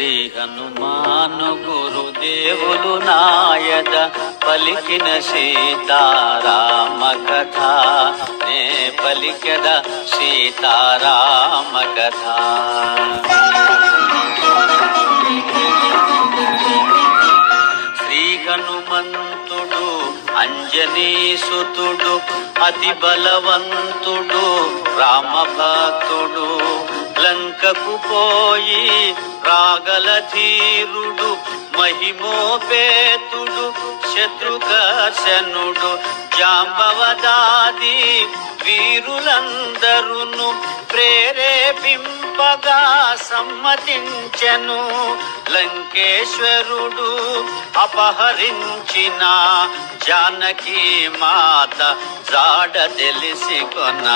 శ్రీ హనుమాను గురుదేవులు నాయద పలికిన సీతారామ కథ నే పలికద సీతారామ కథ. శ్రీ హనుమంతుడు అంజనీసుతుడు అతి బలవంతుడు రామభక్తుడు లంకకు పోయి రాగల ధీరుడు మహిమోపేతుడు శత్రుఘర్షణుడు జాంబవదాది వీరులందరును ప్రేరేపింపగా సమ్మతించెను. లంకేశ్వరుడు అపహరించిన జానకీ మాత జాడ తెలిసి కొన.